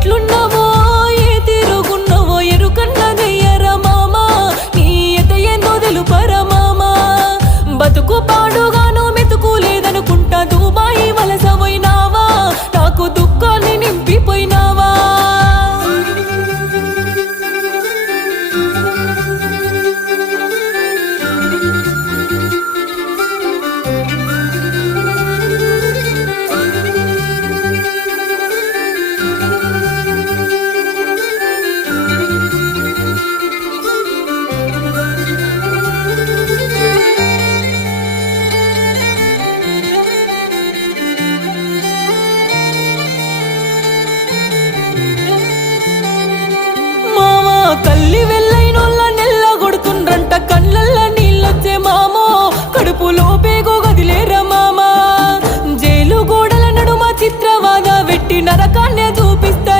ఎట్లున్నావో ఏ తీరుగున్నావో ఎరుకన్నదయ్యరా మామా నీ ఎత ఏందో తెలుపరా మామా బతుకు పాడుగాను మెతుకు లేదనుకుంటా దుబాయి వలస పోయినావా నాకు దుఃఖాన్ని నింపిపోయినావా తల్లి వెళ్ళైనోళ్ళ నెల్ల కొడుతుండ్రంట కళ్ళల్ల నీళ్ళొచ్చే మామో కడుపులో